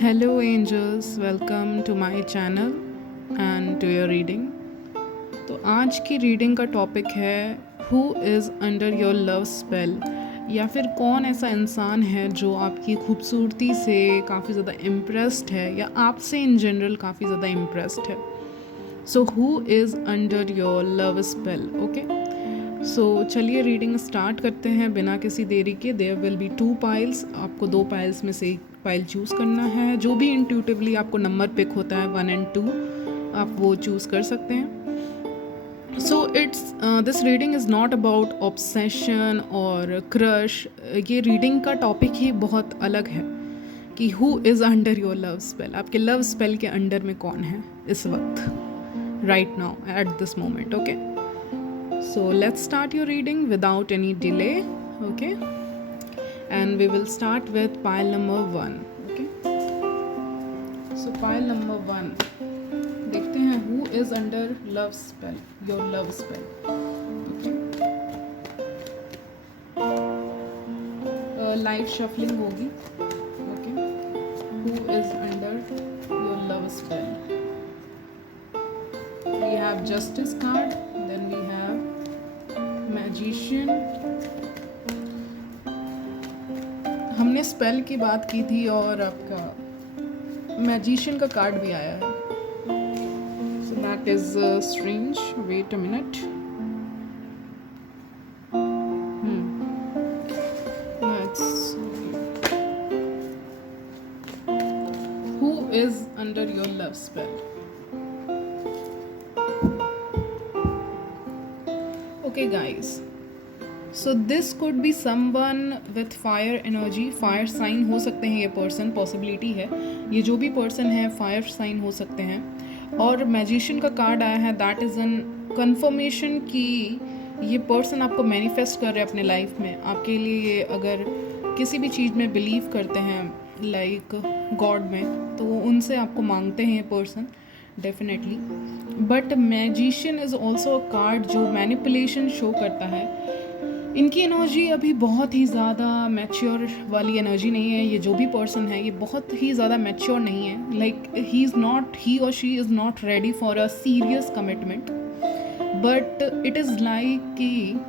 Hello, angels. Welcome to my channel and to your reading. तो आज की reading का टॉपिक है who is under your love spell, या फिर कौन ऐसा इंसान है जो आपकी खूबसूरती से काफ़ी ज़्यादा इम्प्रेस्ड है या आपसे इन जनरल काफ़ी ज़्यादा इम्प्रेस्ड है. So who is under your love spell. Okay, so चलिए रीडिंग स्टार्ट करते हैं बिना किसी देरी के. There will be 2 piles. आपको 2 पाइल्स में से एक पाइल चूज़ करना है. जो भी इंट्यूटिवली आपको नंबर पिक होता है 1 और 2, आप वो चूज़ कर सकते हैं. So this reading is not about obsession और क्रश. ये रीडिंग का टॉपिक ही बहुत अलग है कि who is under your love spell. आपके लव स्पेल के अंडर में कौन है इस वक्त, right now, at this moment. Okay, so let's start your reading without any delay. Okay, and we will start with pile number 1. Okay, so pile number 1, देखते हैं who is under love spell, your love spell. Okay, light shuffling होगी. Okay, who is under your love spell. We have justice card, then we have magician. हमने spell की बात की थी और आपका मैजिशियन का कार्ड भी आया है. So that is strange. Wait a minute. Who is under your love spell. Okay guys, so this could be someone with fire energy. Fire sign हो सकते हैं ये पर्सन, पॉसिबिलिटी है ये जो भी पर्सन है फायर साइन हो सकते हैं. और मैजिशियन का कार्ड आया है. दैट इज़ एन कन्फर्मेशन कि ये पर्सन आपको मैनिफेस्ट कर रहे हैं अपने लाइफ में. आपके लिए अगर किसी भी चीज़ में बिलीव करते हैं लाइक गॉड में, तो वो उनसे आपको मांगते हैं ये person definitely. But magician is also a card जो मैनिपुलेशन शो करता है. इनकी एनर्जी अभी बहुत ही ज़्यादा मैच्योर वाली एनर्जी नहीं है. ये जो भी पर्सन है ये बहुत ही ज़्यादा मैच्योर नहीं है. लाइक ही और she is not ready for a serious commitment. But it is like कि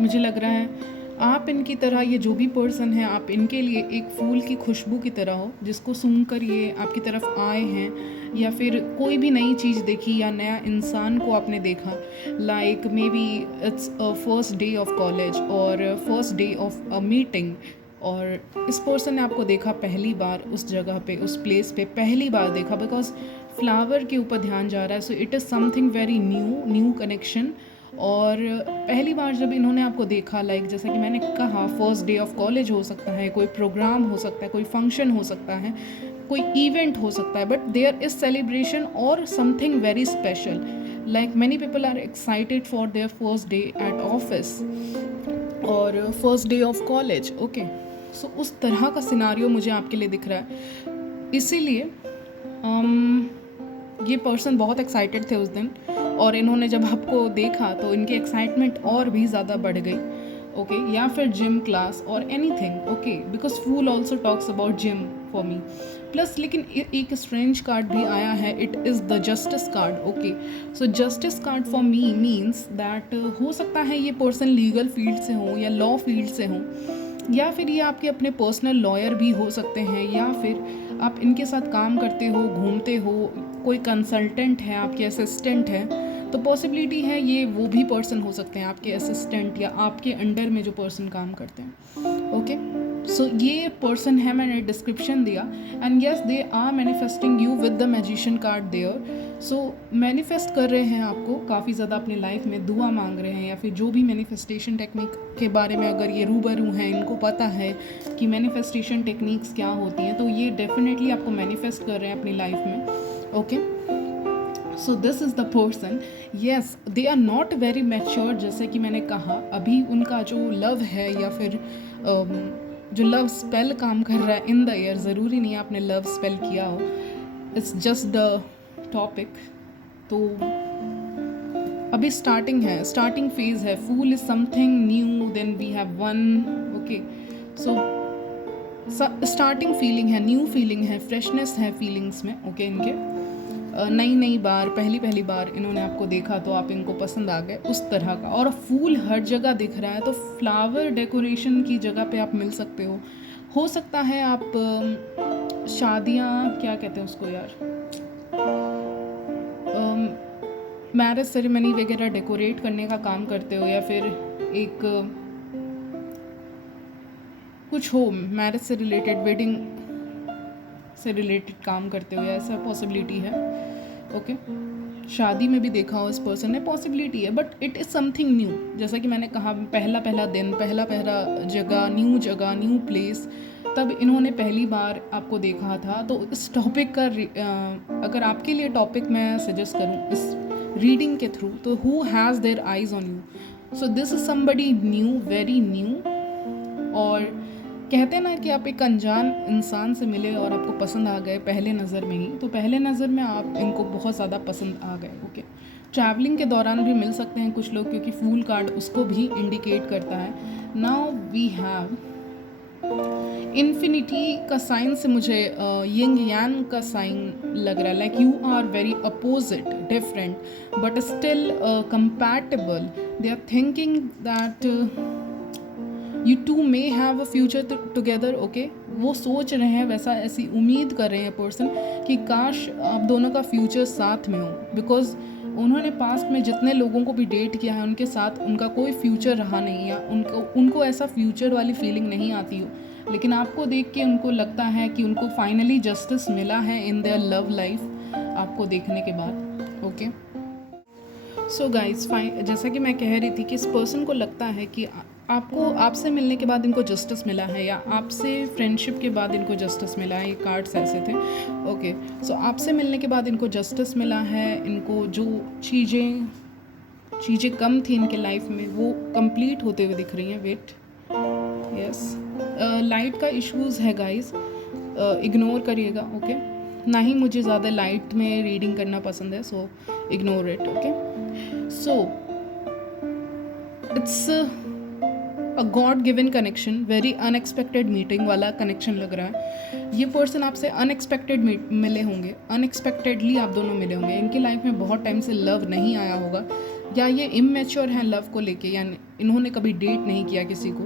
मुझे लग रहा है आप इनकी तरह, ये जो भी पर्सन है, आप इनके लिए एक फूल की खुशबू की तरह हो जिसको सूंघकर ये आपकी तरफ आए हैं. या फिर कोई भी नई चीज़ देखी या नया इंसान को आपने देखा. Like may be it's a first day of college और first day of a meeting, और इस पर्सन ने आपको देखा पहली बार उस जगह पे, उस प्लेस पे पहली बार देखा. बिकॉज फ्लावर के ऊपर ध्यान जा रहा है. So it is something very new connection. और पहली बार जब इन्होंने आपको देखा, लाइक जैसा कि मैंने कहा, फर्स्ट डे ऑफ कॉलेज हो सकता है, कोई प्रोग्राम हो सकता है, कोई फंक्शन हो सकता है, कोई इवेंट हो सकता है. बट देयर इज सेलिब्रेशन और something very special. Like many people are excited for their first day at office और first day of college. Okay, so उस तरह का सिनारियो मुझे आपके लिए दिख रहा है. इसीलिए ये पर्सन बहुत एक्साइटेड थे उस दिन, और इन्होंने जब आपको देखा तो इनकी एक्साइटमेंट और भी ज़्यादा बढ़ गई. ओके, या फिर जिम क्लास और anything. Okay, because fool also talks about gym for me. Plus लेकिन एक स्ट्रेंज कार्ड भी आया है. It is the justice card. Okay, so justice card for me means that हो सकता है ये पर्सन लीगल फील्ड से हो या लॉ फील्ड से हो, या फिर ये आपके अपने पर्सनल लॉयर भी हो सकते हैं, या फिर आप इनके साथ काम करते हो, घूमते हो, कोई कंसल्टेंट है, आपके असिस्टेंट है. तो पॉसिबिलिटी है ये वो भी पर्सन हो सकते हैं, आपके असिस्टेंट या आपके अंडर में जो पर्सन काम करते हैं. ओके, सो ये पर्सन है, मैंने डिस्क्रिप्शन दिया. And yes, they are manifesting you with the magician card there. So manifest कर रहे हैं आपको काफ़ी ज़्यादा अपनी लाइफ में, दुआ मांग रहे हैं, या फिर जो भी मैनिफेस्टेशन टेक्निक के बारे में अगर ये रूबरू हैं, इनको पता है कि मैनिफेस्टेशन टेक्निक्स क्या होती हैं, तो ये डेफिनेटली आपको मैनिफेस्ट कर रहे हैं अपनी लाइफ में. Okay, so this is the person. Yes, they are not very mature. जैसे कि मैंने कहा, अभी उनका जो लव है या फिर जो लव स्पेल काम कर रहा है इन द एयर, ज़रूरी नहीं आपने लव स्पेल किया हो, इट्स जस्ट द टॉपिक. तो अभी स्टार्टिंग है, स्टार्टिंग फेज है. Fool is something new, then we have one. Okay, so starting feeling है, न्यू फीलिंग है, फ्रेशनेस है फीलिंग्स में, ओके इनके नई बार, पहली बार इन्होंने आपको देखा तो आप इनको पसंद आ गए, उस तरह का। और फूल हर जगह दिख रहा है, तो फ्लावर डेकोरेशन की जगह पे आप मिल सकते हो सकता है आप शादियाँ क्या कहते हैं उसको यार, मैरिज सेरेमनी वगैरह डेकोरेट करने का काम करते हो, या फिर एक कुछ हो मैरिज से रिलेटेड, वेडिंग से रिलेटेड काम करते हो, या ऐसा पॉसिबिलिटी है, ओके। शादी में भी देखा हो इस पर्सन ने, पॉसिबिलिटी है, but it is something new. जैसा कि मैंने कहा, पहला दिन, पहला जगह, न्यू प्लेस, तब इन्होंने पहली बार आपको देखा था। तो इस टॉपिक का अगर आपके लिए टॉपिक मैं सजेस्ट करूँ इस रीडिंग के थ्रू, तो who has their eyes on you, so this is somebody new, very new. और कहते हैं ना कि आप एक अनजान इंसान से मिले और आपको पसंद आ गए पहले नज़र में ही, तो पहले नज़र में आप इनको बहुत ज़्यादा पसंद आ गए, ओके। ट्रैवलिंग के दौरान भी मिल सकते हैं कुछ लोग, क्योंकि फूल कार्ड उसको भी इंडिकेट करता है। नाउ वी हैव इन्फिनिटी का साइन से मुझे यिंग यांग का साइन लग रहा है, like you are very opposite, different, but still compatible. They are thinking that you two may have a future together, okay. वो सोच रहे हैं वैसा, ऐसी उम्मीद कर रहे हैं पर्सन कि काश आप दोनों का फ्यूचर साथ में हो, बिकॉज उन्होंने पास्ट में जितने लोगों को भी डेट किया है उनके साथ उनका कोई फ्यूचर रहा नहीं, या उनको ऐसा फ्यूचर वाली फीलिंग नहीं आती हो, लेकिन आपको देख के उनको लगता है कि उनको फाइनली जस्टिस मिला है इन देयर लव लाइफ, आपको देखने के बाद, ओके। सो गाइज, जैसा कि मैं कह रही थी कि इस पर्सन को लगता है कि आपसे मिलने के बाद इनको जस्टिस मिला है, या आपसे फ्रेंडशिप के बाद इनको जस्टिस मिला है, ये कार्ड्स ऐसे थे, ओके। सो आपसे मिलने के बाद इनको जस्टिस मिला है, इनको जो चीज़ें कम थी इनके लाइफ में वो कंप्लीट होते हुए दिख रही हैं। वेट, यस, लाइट का इश्यूज़ है गाइज, इग्नोर करिएगा, ओके। ना ही मुझे ज़्यादा लाइट में रीडिंग करना पसंद है, so ignore it, okay. So it's a God given connection, very unexpected meeting वाला कनेक्शन लग रहा है। ये पर्सन आपसे अनएक्सपेक्टेड मिले होंगे, अनएक्सपेक्टेडली आप दोनों मिले होंगे। इनकी लाइफ में बहुत टाइम से लव नहीं आया होगा, या ये इमैच्योर हैं लव को लेके, यानी इन्होंने कभी डेट नहीं किया किसी को।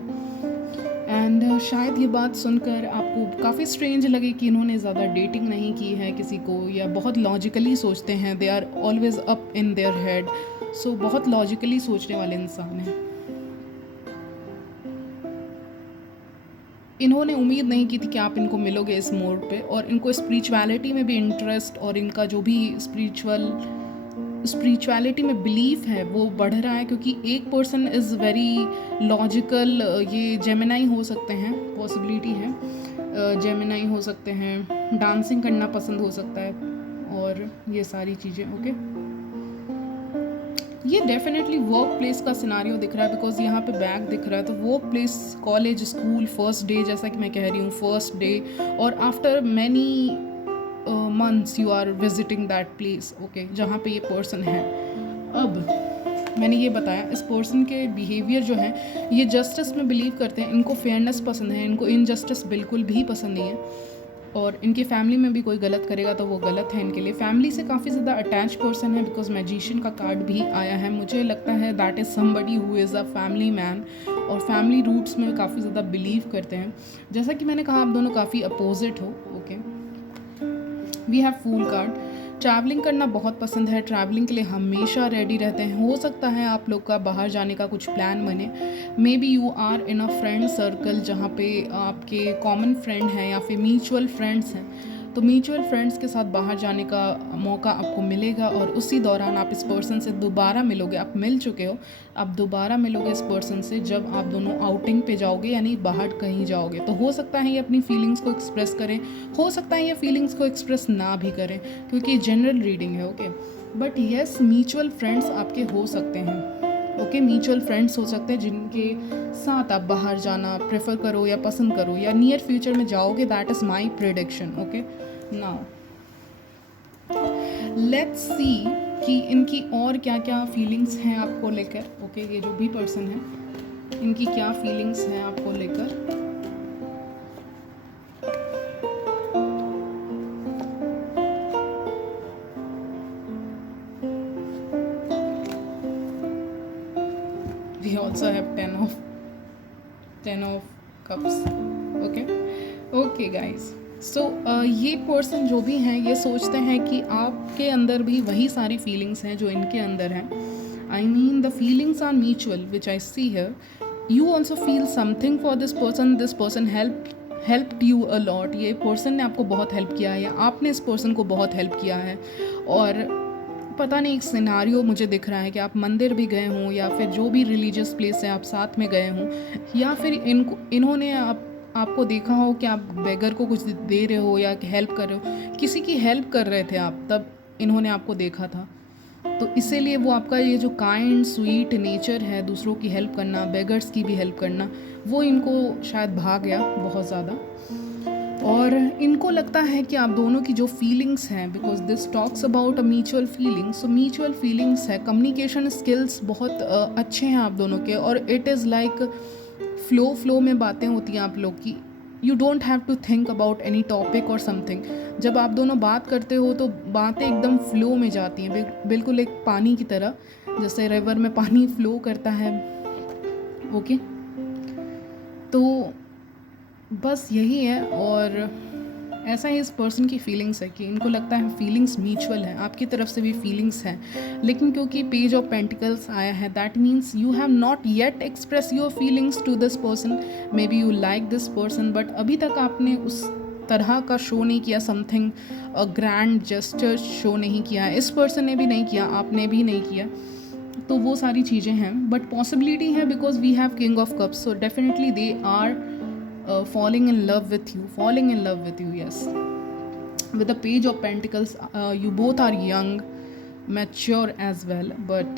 एंड शायद ये बात सुनकर आपको काफ़ी स्ट्रेंज लगे कि इन्होंने ज़्यादा डेटिंग नहीं की है किसी को, या बहुत लॉजिकली सोचते हैं, they are always up in their head, so बहुत लॉजिकली सोचने वाले इंसान हैं। इन्होंने उम्मीद नहीं की थी कि आप इनको मिलोगे इस मोड़ पे, और इनको स्पिरिचुअलिटी में भी इंटरेस्ट और इनका जो भी स्पिरिचुअलिटी में बिलीफ है वो बढ़ रहा है, क्योंकि एक पर्सन इज़ वेरी लॉजिकल, ये जेमिनाई हो सकते हैं, पॉसिबिलिटी है जेमिनाई हो सकते हैं, डांसिंग करना पसंद हो सकता है, और ये सारी चीज़ें, ओके। ये डेफिनेटली वर्क प्लेस का सिनारियो दिख रहा है, बिकॉज यहाँ पे बैग दिख रहा है, तो work place, college, school, first day, जैसा कि मैं कह रही हूँ, फर्स्ट डे, और after many months you are visiting that place, okay, जहाँ पे ये पर्सन है। अब मैंने ये बताया, इस पर्सन के बिहेवियर जो है, ये जस्टिस में बिलीव करते हैं, इनको फेयरनेस पसंद है, इनको इनजस्टिस बिल्कुल भी पसंद नहीं है, और इनकी फैमिली में भी कोई गलत करेगा तो वो गलत है इनके लिए। फैमिली से काफ़ी ज़्यादा अटैच पर्सन है, बिकॉज मैजिशियन का कार्ड भी आया है। मुझे लगता है that is somebody who is a family man, और फैमिली रूट्स में काफ़ी ज़्यादा बिलीव करते हैं। जैसा कि मैंने कहा, आप दोनों काफ़ी अपोजिट हो, okay. We have fool card. Travelling करना बहुत पसंद है, ट्रैवलिंग के लिए हमेशा रेडी रहते हैं। हो सकता है आप लोग का बाहर जाने का कुछ प्लान बने, maybe you are in a friend circle जहाँ पे आपके कॉमन फ्रेंड हैं या फिर म्यूचुअल फ्रेंड्स हैं, तो म्यूचुअल फ्रेंड्स के साथ बाहर जाने का मौका आपको मिलेगा, और उसी दौरान आप इस पर्सन से दोबारा मिलोगे। आप मिल चुके हो, आप दोबारा मिलोगे इस पर्सन से जब आप दोनों आउटिंग पे जाओगे, यानी बाहर कहीं जाओगे। तो हो सकता है ये अपनी फीलिंग्स को एक्सप्रेस करें, हो सकता है ये फीलिंग्स को एक्सप्रेस ना भी करें, क्योंकि जनरल रीडिंग है, okay. But yes, mutual friends आपके हो सकते हैं, ओके। म्यूचुअल फ्रेंड्स हो सकते हैं जिनके साथ आप बाहर जाना प्रेफर करो या पसंद करो, या नियर फ्यूचर में जाओगे, that is my prediction, okay. Now let's सी कि इनकी और क्या क्या फीलिंग्स हैं आपको लेकर, ओके। ये जो भी पर्सन है, इनकी क्या फीलिंग्स हैं आपको लेकर। also have 10 of cups. Okay guys, so ये पर्सन जो भी हैं ये सोचते हैं कि आपके अंदर भी वही सारी फीलिंग्स हैं जो इनके अंदर हैं. I mean the feelings are mutual, which I see here. You also feel something for this person. This person helped you a lot. ये पर्सन ने आपको बहुत हेल्प किया है या आपने इस पर्सन को बहुत हेल्प किया है. और पता नहीं, एक सिनारियो मुझे दिख रहा है कि आप मंदिर भी गए हों या फिर जो भी रिलीजियस प्लेस है आप साथ में गए हों, या फिर इन्होंने आपको देखा हो कि आप बेगर को कुछ दे रहे हो या हेल्प कर रहे हो, किसी की हेल्प कर रहे थे आप, तब इन्होंने आपको देखा था. तो इसीलिए वो आपका ये जो काइंड स्वीट नेचर है, दूसरों की हेल्प करना, बेगर्स की भी हेल्प करना, वो इनको शायद भा गया बहुत ज़्यादा. और इनको लगता है कि आप दोनों की जो फीलिंग्स हैं, because this talks about a mutual feelings, so mutual feelings है, कम्युनिकेशन स्किल्स बहुत अच्छे हैं आप दोनों के. और इट इज़ लाइक फ्लो में बातें होती हैं आप लोग की. You don't have to think about any topic और समथिंग. जब आप दोनों बात करते हो तो बातें एकदम फ्लो में जाती हैं, बिल्कुल एक पानी की तरह, जैसे रिवर में पानी फ्लो करता है. ओके, तो बस यही है. और ऐसा ही इस पर्सन की फीलिंग्स है कि इनको लगता है फीलिंग्स म्यूचुअल है, आपकी तरफ से भी फीलिंग्स हैं. लेकिन क्योंकि पेज ऑफ पेंटिकल्स आया है, that means you have not yet express your feelings to this person. Maybe you like this person, but अभी तक आपने उस तरह का शो नहीं किया, something a grand gesture show नहीं किया है. इस पर्सन ने भी नहीं किया, आपने भी नहीं किया. तो वो सारी चीज़ें हैं, बट पॉसिबिलिटी है because we have king of cups, so definitely they are falling in love with you, yes. With the page of pentacles, you both are young, mature as well, but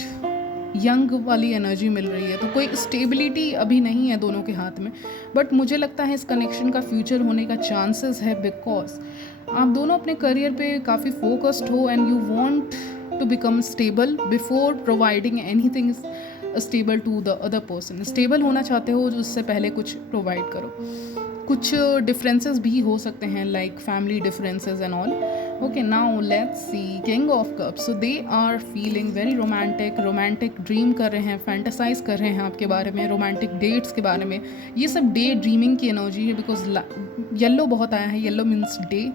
young वाली energy मिल रही है. तो कोई stability अभी नहीं है दोनों के हाथ में, बट मुझे लगता है इस कनेक्शन का फ्यूचर होने का चांसेस है, बिकॉज आप दोनों अपने करियर पे काफ़ी फोकस्ड हो and you want to become stable before providing anything stable to the other person. Stable होना चाहते हो, उससे पहले कुछ प्रोवाइड करो. कुछ डिफरेंसेस भी हो सकते हैं, like family differences and all. Okay, now let's see king of cups. So they are feeling very romantic dream कर रहे हैं, फैंटेसाइज कर रहे हैं आपके बारे में, रोमांटिक डेट्स के बारे में. ये सब डे ड्रीमिंग की एनर्जी है, बिकॉज येलो बहुत आया है, येलो मीन्स डे.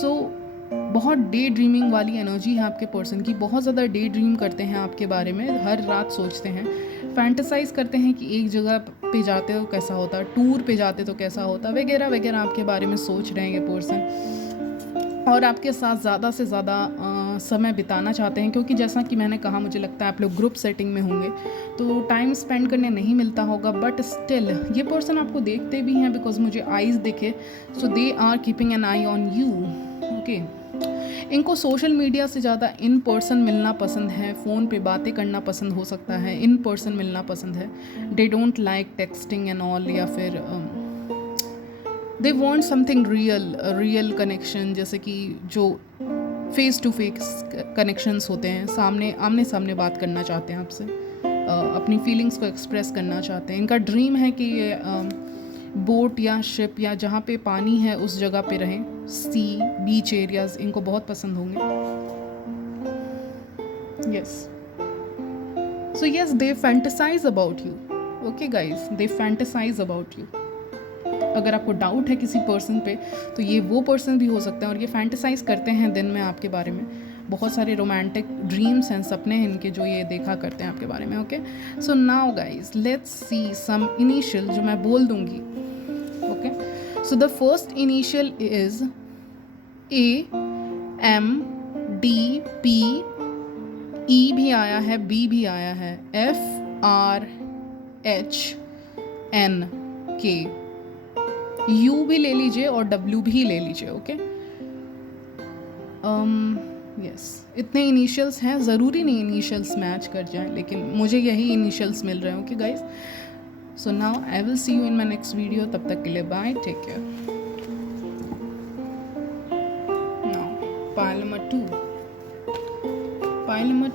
सो बहुत डे ड्रीमिंग वाली एनर्जी है आपके पर्सन की. बहुत ज़्यादा डे ड्रीम करते हैं आपके बारे में, हर रात सोचते हैं, फैंटेसाइज करते हैं कि एक जगह पे जाते हो कैसा होता, टूर पे जाते तो कैसा होता, वगैरह वगैरह आपके बारे में सोच रहे हैं ये पर्सन. और आपके साथ ज़्यादा से ज़्यादा समय बिताना चाहते हैं, क्योंकि जैसा कि मैंने कहा, मुझे लगता है आप लोग ग्रुप सेटिंग में होंगे तो टाइम स्पेंड करने नहीं मिलता होगा. बट स्टिल ये पर्सन आपको देखते भी हैं, बिकॉज मुझे आइज़ दिखे. So they are keeping an eye on you. Okay, इनको सोशल मीडिया से ज़्यादा इन पर्सन मिलना पसंद है, फ़ोन पे बातें करना पसंद हो सकता है, इन पर्सन मिलना पसंद है. They don't like texting and all, या फिर they want something real connection, जैसे कि जो फेस टू फेस कनेक्शंस होते हैं, आमने सामने बात करना चाहते हैं आपसे, अपनी फीलिंग्स को एक्सप्रेस करना चाहते हैं. इनका ड्रीम है कि ये बोट या शिप या जहाँ पे पानी है उस जगह पे रहें. सी बीच एरियाज इनको बहुत पसंद होंगे. Yes, so yes, they fantasise about you. Okay guys, they fantasise about you. अगर आपको डाउट है किसी पर्सन पे, तो ये वो पर्सन भी हो सकते हैं. और ये फैंटेसाइज करते हैं दिन में आपके बारे में. बहुत सारे रोमांटिक ड्रीम्स हैं, सपने हैं इनके, जो ये देखा करते हैं आपके बारे में. Okay, so now guys let's see some initial जो मैं बोल दूंगी. Okay, so the first initial is AM, D, P, E भी आया है, B भी आया है, F, R, H, N, K. U भी ले लीजिए और W भी ले लीजिए. ओके, यस, इतने इनिशियल्स हैं. ज़रूरी नहीं इनिशियल्स मैच कर जाएं, लेकिन मुझे यही इनिशियल्स मिल रहे हैं. Okay guys, so now I will see you in my next video. तब तक के लिए bye, take care. Pile number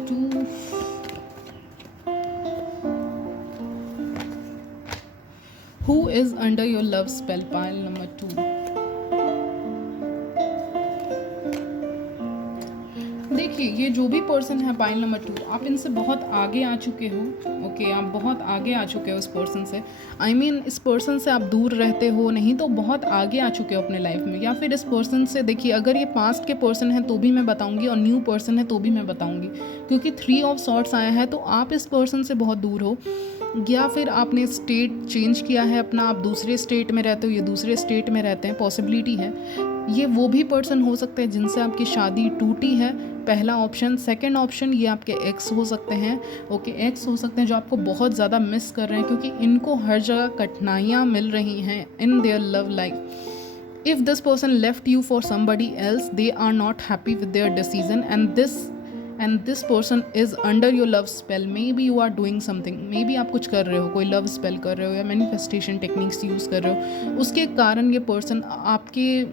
2. Who is under your love spell? Pile number 2. देखिए ये जो भी पर्सन है पाइल नंबर 2, आप इनसे बहुत आगे आ चुके हो। ओके, आप बहुत आगे आ चुके हो इस पर्सन से। आई मीन इस पर्सन से आप दूर रहते हो नहीं तो बहुत आगे आ चुके हो अपने लाइफ में, या फिर इस पर्सन से देखिए अगर ये पास्ट के पर्सन है तो भी मैं बताऊंगी और न्यू पर्सन है तो भी मैं बताऊंगी, क्योंकि 3 ऑफ सॉर्ट्स आया है। तो आप इस पर्सन से बहुत दूर हो, या फिर आपने स्टेट चेंज किया है अपना, आप दूसरे स्टेट में रहते हो, ये दूसरे स्टेट में रहते हैं, पॉसिबिलिटी है। ये वो भी पर्सन हो सकते हैं जिनसे आपकी शादी टूटी है, पहला ऑप्शन। सेकंड ऑप्शन, ये आपके एक्स हो सकते हैं। ओके, एक्स हो सकते हैं जो आपको बहुत ज़्यादा मिस कर रहे हैं, क्योंकि इनको हर जगह कठिनाइयाँ मिल रही हैं in their love life. If this person left you for somebody else, they are not happy with their decision, and this person is under your love spell. Maybe you are doing something, maybe आप कुछ कर रहे हो, कोई love spell कर रहे हो या मैनिफेस्टेशन टेक्निक्स यूज़ कर रहे हो, उसके कारण ये पर्सन आपके,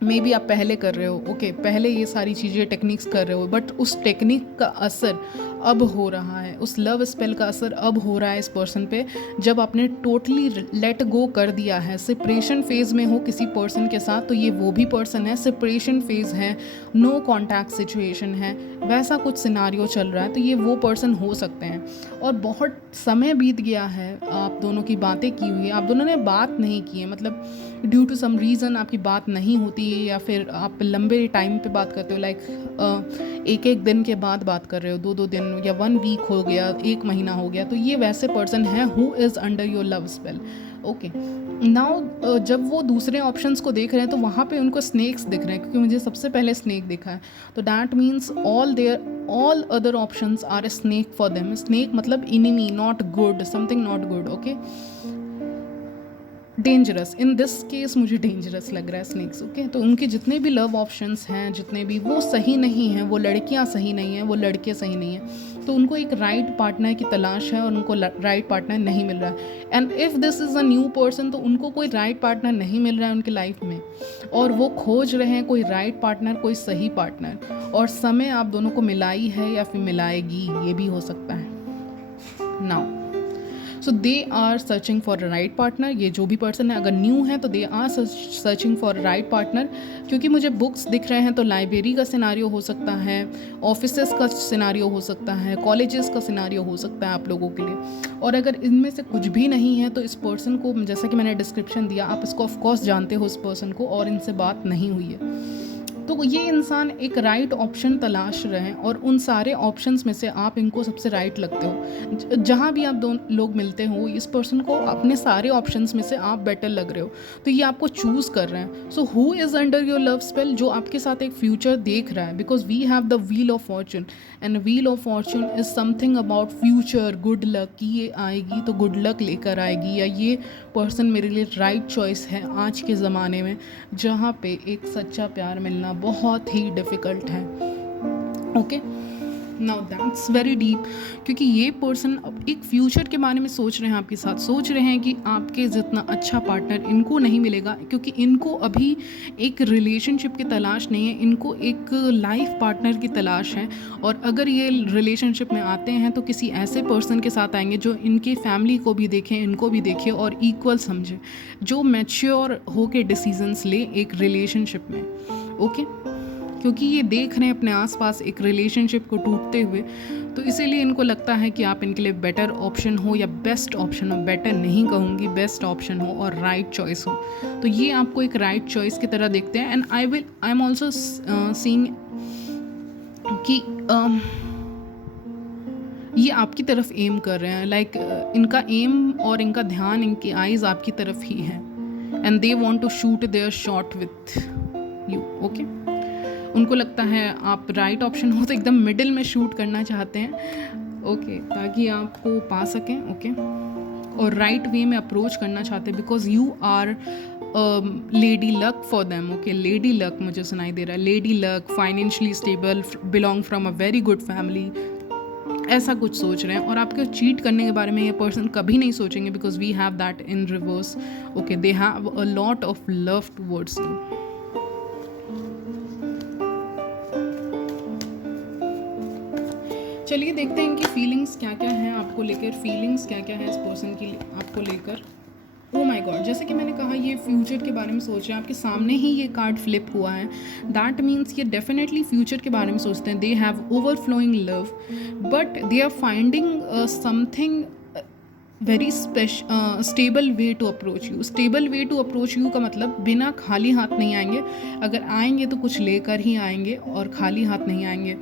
मे बी आप पहले कर रहे हो, ओके, पहले ये सारी चीज़ें टेक्निक्स कर रहे हो, बट उस टेक्निक का असर अब हो रहा है, उस लव स्पेल का असर अब हो रहा है इस पर्सन पे, जब आपने टोटली लेट गो कर दिया है। सेपरेशन फेज में हो किसी पर्सन के साथ तो ये वो भी पर्सन है, सेपरेशन फेज है, नो कॉन्टैक्ट सिचुएशन है, वैसा कुछ सिनारियो चल रहा है, तो ये वो पर्सन हो सकते हैं। और बहुत समय बीत गया है, आप दोनों की बातें की हुई है, आप दोनों ने बात नहीं की है, मतलब ड्यू टू सम रीज़न आपकी बात नहीं होती है, या फिर आप लंबे टाइम पे बात करते हो, लाइक एक एक दिन के बाद बात कर रहे हो, 2-2 दिन, या 1 वीक हो गया, 1 महीना हो गया, तो ये वैसे पर्सन है who is under your love spell. Okay, now जब वो दूसरे ऑप्शंस को देख रहे हैं तो वहाँ पे उनको स्नेक्स दिख रहे हैं, क्योंकि मुझे सबसे पहले स्नेक दिखा है, तो that means all other options are a snake for them. Snake मतलब enemy, not good, something not good, okay, dangerous. In this case मुझे डेंजरस लग रहा है स्नेक्स। ओके, तो उनके जितने भी लव ऑप्शंस हैं, जितने भी, वो सही नहीं हैं, वो लड़कियां सही नहीं हैं, वो लड़के सही नहीं हैं, तो उनको एक राइट पार्टनर की तलाश है और उनको राइट पार्टनर नहीं मिल रहा है। And if this is a new person, तो उनको कोई राइट पार्टनर नहीं मिल रहा है उनकी लाइफ में, और वो खोज रहे हैं कोई राइट पार्टनर, कोई सही पार्टनर, और समय आप दोनों को मिलाई है या फिर मिलाएगी, ये भी हो सकता है। Now so they are searching for a right partner. ये जो भी पर्सन है, अगर न्यू है तो they are searching for a right partner, क्योंकि मुझे बुक्स दिख रहे हैं, तो लाइब्रेरी का सिनारियो हो सकता है, ऑफिसेस का सिनारियो हो सकता है, कॉलेजेस का सिनारियो हो सकता है आप लोगों के लिए। और अगर इनमें से कुछ भी नहीं है तो इस पर्सन को, जैसा कि मैंने डिस्क्रिप्शन दिया, आप इसको ऑफकोर्स जानते हो इस पर्सन को, और इनसे बात नहीं हुई है, तो ये इंसान एक राइट ऑप्शन तलाश रहे हैं, और उन सारे ऑप्शंस में से आप इनको सबसे राइट लगते हो। जहाँ भी आप दोनों लोग मिलते हो, इस पर्सन को अपने सारे ऑप्शंस में से आप बेटर लग रहे हो, तो ये आपको चूज़ कर रहे हैं। So who is under your love spell, जो आपके साथ एक फ्यूचर देख रहा है, because we have the wheel of fortune, and wheel of fortune is something about future, good luck, कि ये आएगी तो गुड लक लेकर आएगी, या ये पर्सन मेरे लिए राइट चॉइस है आज के ज़माने में, जहाँ पे एक सच्चा प्यार मिलना बहुत ही डिफ़िकल्ट है। Okay, now that's very deep, क्योंकि ये पर्सन अब एक फ्यूचर के बारे में सोच रहे हैं आपके साथ, सोच रहे हैं कि आपके जितना अच्छा पार्टनर इनको नहीं मिलेगा, क्योंकि इनको अभी एक रिलेशनशिप की तलाश नहीं है, इनको एक लाइफ पार्टनर की तलाश है। और अगर ये रिलेशनशिप में आते हैं तो किसी ऐसे पर्सन के साथ आएंगे जो इनकी फैमिली को भी देखें, इनको भी देखे और इक्वल समझे, जो मैच्योर होके डिसीजंस ले एक रिलेशनशिप में। ओके, क्योंकि ये देख रहे हैं अपने आसपास एक रिलेशनशिप को टूटते हुए, तो इसीलिए इनको लगता है कि आप इनके लिए बेटर ऑप्शन हो, या बेस्ट ऑप्शन हो, बेटर नहीं कहूँगी, बेस्ट ऑप्शन हो और राइट चॉइस हो, तो ये आपको एक राइट चॉइस की तरह देखते हैं। And I am also seeing कि ये आपकी तरफ एम कर रहे हैं, लाइक इनका एम और इनका ध्यान, इनकी आइज़ आपकी तरफ ही है, and they want to shoot their shot with you. Okay, उनको लगता है आप राइट ऑप्शन हो, तो एकदम मिडिल में शूट करना चाहते हैं, ओके, ताकि आपको पा सकें, ओके, और राइट वे में अप्रोच करना चाहते हैं, because you are lady luck for them. Okay, lady luck मुझे सुनाई दे रहा है, lady luck, financially stable, belong from a very good family, ऐसा कुछ सोच रहे हैं। और आपके चीट करने के बारे में ये पर्सन कभी नहीं सोचेंगे, because we have that in reverse. Okay, they have a lot of love towards you. चलिए देखते हैं इनकी फीलिंग्स क्या क्या हैं आपको लेकर, फीलिंग्स क्या क्या है इस पर्सन की आपको लेकर। ओ माय गॉड, जैसे कि मैंने कहा ये फ्यूचर के बारे में सोच रहे हैं, आपके सामने ही ये कार्ड फ्लिप हुआ है, दैट मीन्स ये डेफिनेटली फ्यूचर के बारे में सोचते हैं. They have overflowing love, but they are finding something very stable way to approach you. Stable way to approach you का मतलब बिना खाली हाथ नहीं आएंगे. अगर आएंगे तो कुछ लेकर ही आएंगे और खाली हाथ नहीं आएंगे,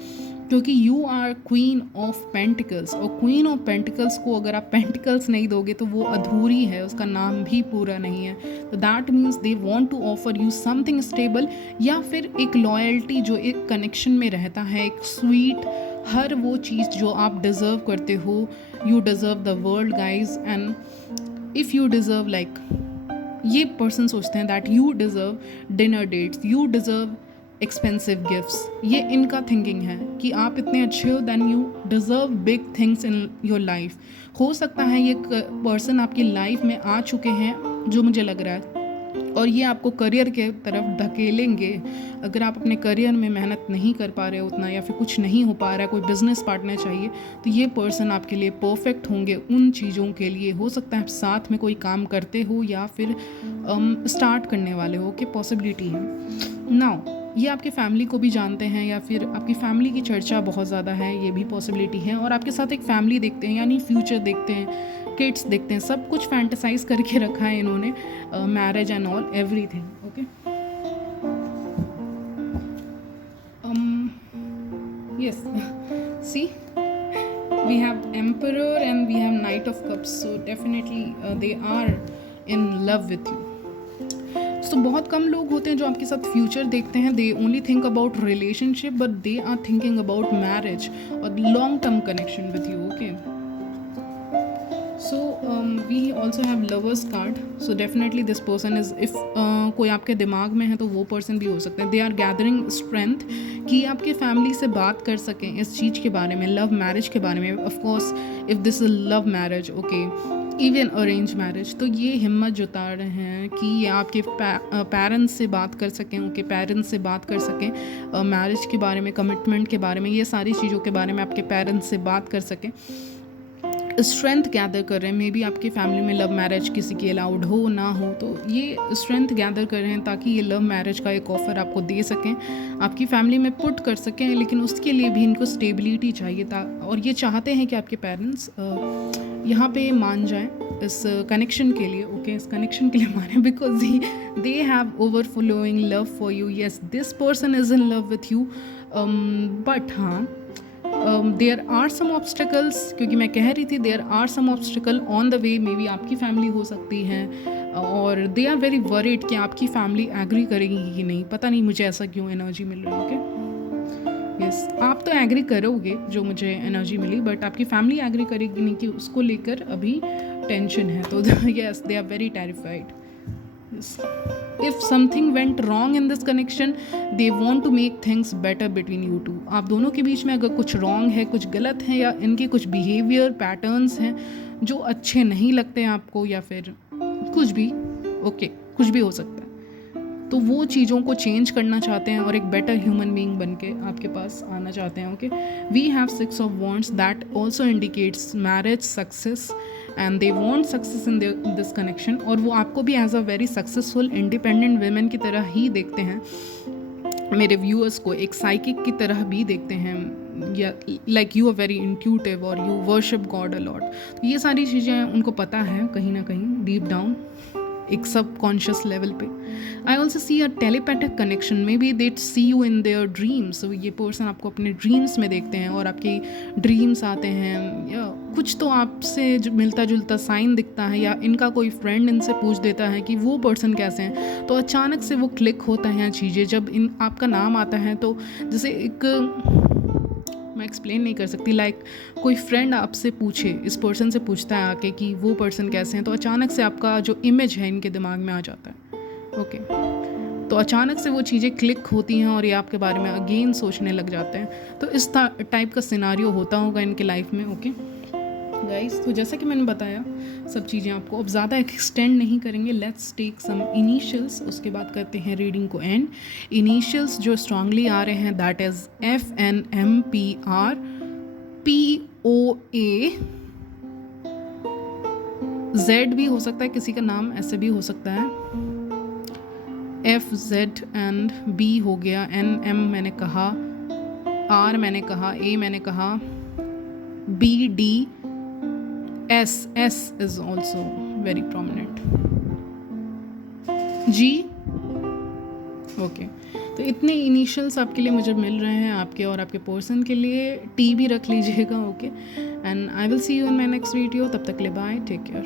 क्योंकि you are queen of pentacles, और क्वीन ऑफ पेंटिकल्स को अगर आप पेंटिकल्स नहीं दोगे तो वो अधूरी है, उसका नाम भी पूरा नहीं है. तो that means they want to offer you something stable, या फिर एक लॉयल्टी जो एक कनेक्शन में रहता है, एक स्वीट, हर वो चीज़ जो आप डिज़र्व करते हो. You deserve the world guys, and if you deserve like, ये पर्सन सोचते हैं that you deserve dinner dates, you deserve expensive gifts. ये इनका थिंकिंग है कि आप इतने अच्छे हो, then you deserve big things in your life. हो सकता है ये पर्सन आपकी लाइफ में आ चुके हैं, जो मुझे लग रहा है, और ये आपको करियर के तरफ धकेलेंगे. अगर आप अपने करियर में मेहनत नहीं कर पा रहे हो उतना, या फिर कुछ नहीं हो पा रहा है, कोई बिजनेस पार्टनर चाहिए, तो ये पर्सन आपके लिए परफेक्ट होंगे उन चीज़ों के लिए. हो सकता है साथ में कोई काम करते हो या फिर स्टार्ट करने वाले हो, कि पॉसिबिलिटी है. नाउ ये आपके फैमिली को भी जानते हैं, या फिर आपकी फैमिली की चर्चा बहुत ज़्यादा है, ये भी पॉसिबिलिटी है. और आपके साथ एक फैमिली देखते हैं, यानी फ्यूचर देखते हैं, किड्स देखते हैं, सब कुछ फैंटेसाइज करके रखा है इन्होंने, marriage and all everything. Okay, yes, see we have emperor and we have knight of cups, so definitely they are in love with you. So बहुत कम लोग होते हैं जो आपके साथ फ्यूचर देखते हैं. They only think about relationship, but they are thinking about marriage और long term connection with you. Okay, so we also have lovers card. So definitely this person is, if कोई आपके दिमाग में है तो वो पर्सन भी हो सकते हैं. दे आर गैदरिंग स्ट्रेंथ कि आपके फैमिली से बात कर सकें इस चीज़ के बारे में, लव मैरिज के बारे में. Of course if this is love marriage, okay, even arrange marriage, तो ये हिम्मत जुटा रहे हैं कि ये आपके पेरेंट्स से बात कर सकें, उनके पेरेंट्स से बात कर सकें मैरिज के बारे में, कमिटमेंट के बारे में, ये सारी चीज़ों के बारे में आपके पेरेंट्स से बात कर सकें. स्ट्रेंथ गैदर कर रहे हैं. मे बी आपकी फैमिली में लव मैरिज किसी की अलाउड हो ना हो, तो ये स्ट्रेंथ गैदर कर रहे हैं ताकि ये लव मैरिज का एक ऑफ़र आपको दे सकें, आपकी फैमिली में पुट कर सकें. लेकिन उसके लिए भी इनको स्टेबिलिटी चाहिए था, और ये चाहते हैं कि आपके पेरेंट्स यहाँ पे मान जाएं इस कनेक्शन के लिए. ओके, इस कनेक्शन के लिए माने, because they have overflowing love for you. Yes, this person is in love with you, but हाँ, देयर आर सम ऑब्स्टिकल्स, क्योंकि मैं कह रही थी there are some obstacle on the way. Maybe आपकी फैमिली हो सकती है, और दे आर वेरी वरीड कि आपकी फैमिली एग्री करेगी कि नहीं. पता नहीं मुझे ऐसा क्यों एनर्जी मिल रही है. ओके, यस, आप तो एग्री करोगे जो मुझे एनर्जी मिली, बट आपकी फैमिली एग्री करेगी नहीं, कि उसको लेकर अभी टेंशन है. तो yes, they are very terrified. If something went wrong in this connection, they want to make things better between you two. आप दोनों के बीच में अगर कुछ wrong है, कुछ गलत है, या इनके कुछ behavior patterns हैं जो अच्छे नहीं लगते हैं आपको, या फिर कुछ भी, ओके, कुछ भी हो सकता है, तो वो चीज़ों को चेंज करना चाहते हैं और एक बेटर ह्यूमन बीइंग बन के आपके पास आना चाहते हैं. Okay, we have 6 of wands that also indicates marriage success, and they want success in this connection. और वो आपको भी as a very successful independent women की तरह ही देखते हैं. मेरे व्यूअर्स को एक साइकिक की तरह भी देखते हैं, या like you are very intuitive, और you worship God a lot. तो ये सारी चीज़ें उनको पता है कहीं ना कहीं डीप डाउन, एक सब कॉन्शियस लेवल पे. I also see a telepathic connection. Maybe they see you in their dreams. ये पर्सन आपको अपने ड्रीम्स में देखते हैं, और आपके ड्रीम्स आते हैं, या कुछ तो आपसे मिलता जुलता साइन दिखता है, या इनका कोई फ्रेंड इनसे पूछ देता है कि वो पर्सन कैसे हैं, तो अचानक से वो क्लिक होता है चीज़ें. जब आपका नाम आता है तो जैसे एक, मैं एक्सप्लेन नहीं कर सकती, लाइक कोई फ्रेंड आपसे पूछे, इस पर्सन से पूछता है आके कि वो पर्सन कैसे हैं, तो अचानक से आपका जो इमेज है इनके दिमाग में आ जाता है. ओके, तो अचानक से वो चीज़ें क्लिक होती हैं और ये आपके बारे में अगेन सोचने लग जाते हैं. तो इस टाइप का सिनारियो होता होगा इनके लाइफ में. ओके गाइस, तो जैसा कि मैंने बताया सब चीज़ें आपको, अब ज़्यादा एक्सटेंड नहीं करेंगे. लेट्स टेक सम इनिशियल्स, उसके बाद करते हैं रीडिंग को एंड. इनिशियल्स जो स्ट्रांगली आ रहे हैं that is FNMPR POA Z भी हो सकता है, किसी का नाम ऐसे भी हो सकता है, एफ जेड एंड बी हो गया, एन एम मैंने कहा, आर मैंने कहा, ए मैंने कहा, B D, S is also very prominent, G. Okay, तो इतने इनिशियल्स आपके लिए मुझे मिल रहे हैं, आपके और आपके पर्सन के लिए। टी भी रख लीजिएगा। Okay, and I will see you in my next video. तब तक ले बाय, टेक केयर।